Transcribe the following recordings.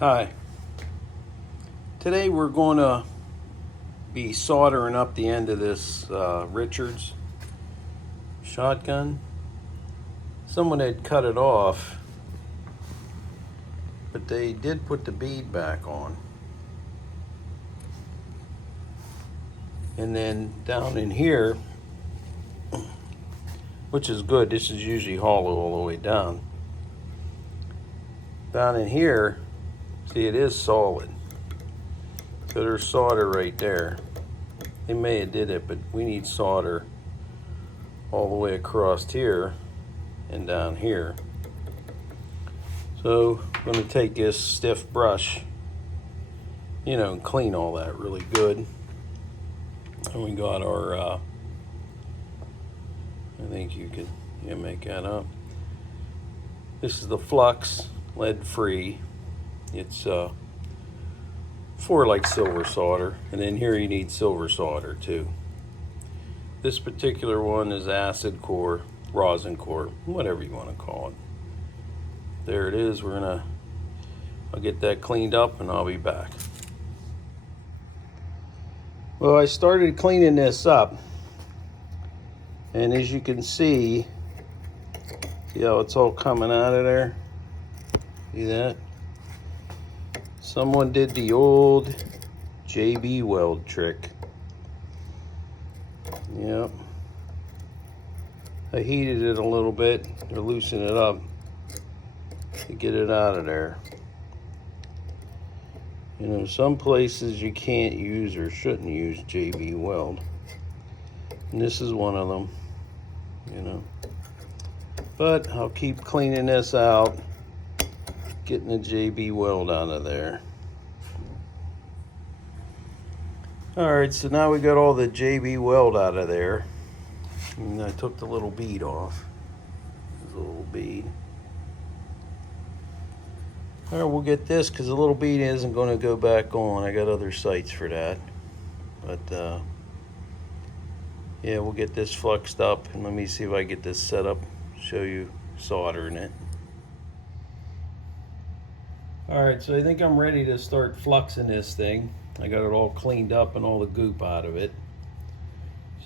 Hi. Today we're going to be soldering up the end of this Richards shotgun. Someone had cut it off, but they did put the bead back on. And then down in here, which is good, this is usually hollow all the way down. Down in here, see, it is solid. So there's solder right there. They may have did it, but we need solder all the way across here and down here. So I'm going to take this stiff brush, and clean all that really good. And we got our, I think you could make that up. This is the Flux lead free. It's for like silver solder, and then here you need silver solder too. This particular one is acid core, rosin core, whatever you want to call it. There it is. I'll get that cleaned up and I'll be back. Well, I started cleaning this up, and as you can see how it's all coming out of there? See that? Someone did the old JB weld trick. Yep. I heated it a little bit to loosen it up to get it out of there. Some places you can't use or shouldn't use JB weld. And this is one of them, But I'll keep cleaning this out, getting the JB weld out of there. Alright, so now we got all the JB weld out of there. And I took the little bead off. There's a little bead. Alright, we'll get this because the little bead isn't going to go back on. I got other sites for that. But, yeah, we'll get this fluxed up. And let me see if I get this set up, show you soldering it. Alright, so I think I'm ready to start fluxing this thing. I got it all cleaned up and all the goop out of it.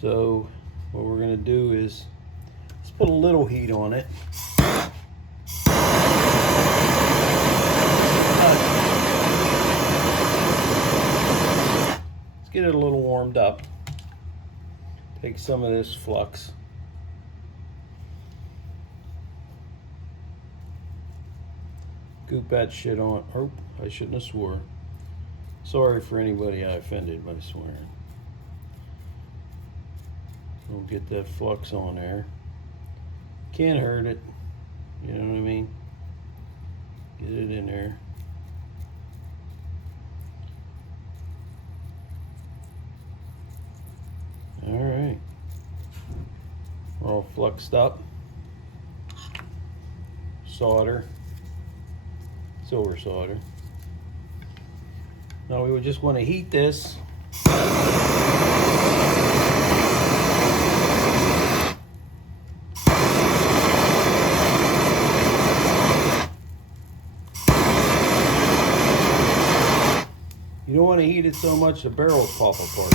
So what we're going to do is let's put a little heat on it. Let's get it a little warmed up. Take some of this flux. Goop that shit on. Oh, I shouldn't have swore. Sorry for anybody I offended by swearing. We'll get that flux on there. Can't hurt it. You know what I mean? Get it in there. Alright. We're all fluxed up. Solder. Silver solder. Now we would just want to heat this. You don't want to heat it so much the barrels pop apart.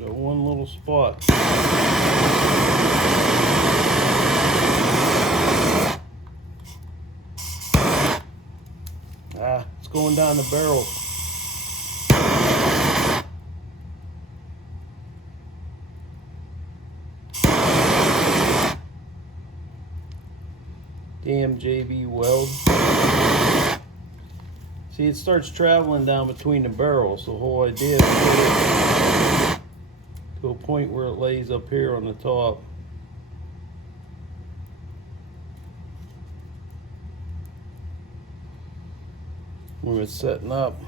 Got one little spot. It's going down the barrel. Damn JB weld. See, it starts traveling down between the barrels. The whole idea is to put it to a point where it lays up here on the top. When it's setting up.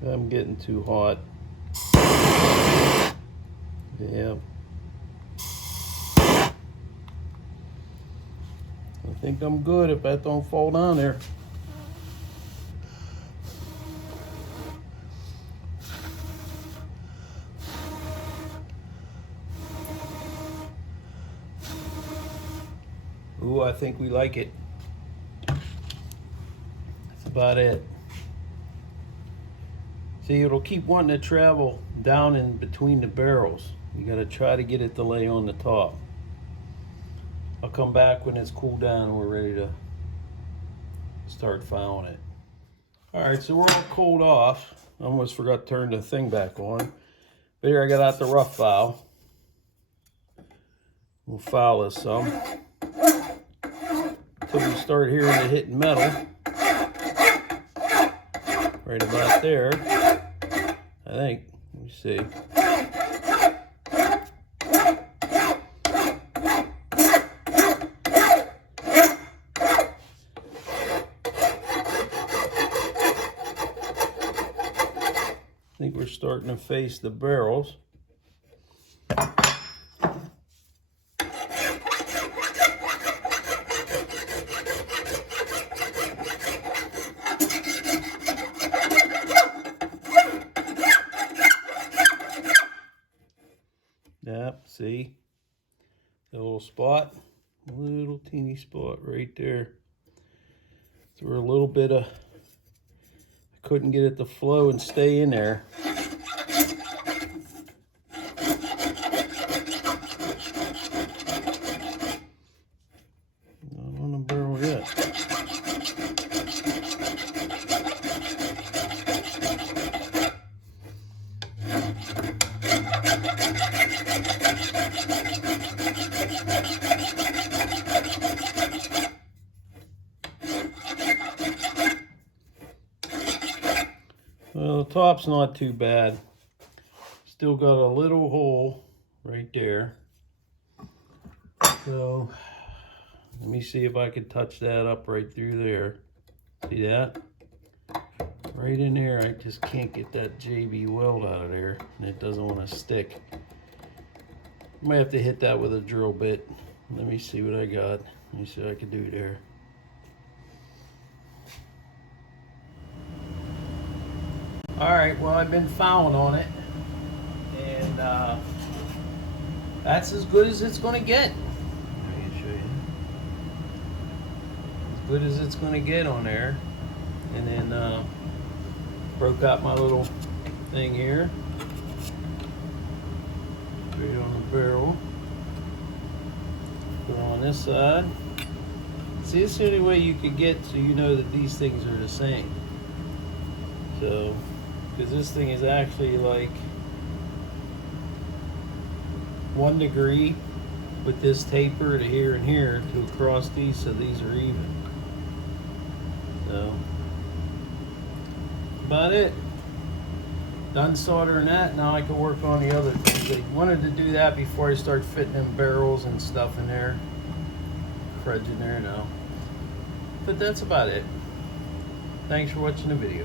I'm getting too hot. Yeah. I think I'm good if that don't fall down there. Ooh, I think we like it. That's about it. See, it'll keep wanting to travel down in between the barrels. You gotta try to get it to lay on the top. I'll come back when it's cooled down and we're ready to start filing it. All right, so we're all cooled off. I almost forgot to turn the thing back on. But here I got out the rough file. We'll file this some until we start hearing it hitting metal. Right about there, I think. Let me see. I think we're starting to face the barrels. Yep, see? The little spot, a little teeny spot right there. So we're a little bit of, I couldn't get it to flow and stay in there. Not on the barrel yet. Well, the top's not too bad. Still got a little hole right there. So let me see if I can touch that up right through there. See that? Right in there. I just can't get that JB weld out of there, and it doesn't want to stick. Might have to hit that with a drill bit. Let me see what I got. Let me see what I can do there. All right, well, I've been filing on it, and that's as good as it's going to get. Let me show you. As good as it's going to get on there. And then broke out my little thing here. Straight on the barrel. Put it on this side. See, it's the only way you can get so you know that these things are the same. So, because this thing is actually like 1 degree with this taper to here and here to across these, so these are even. So, about it. Done soldering that. Now I can work on the other things. I wanted to do that before I start fitting in barrels and stuff in there. Fudge in there now. But that's about it. Thanks for watching the video.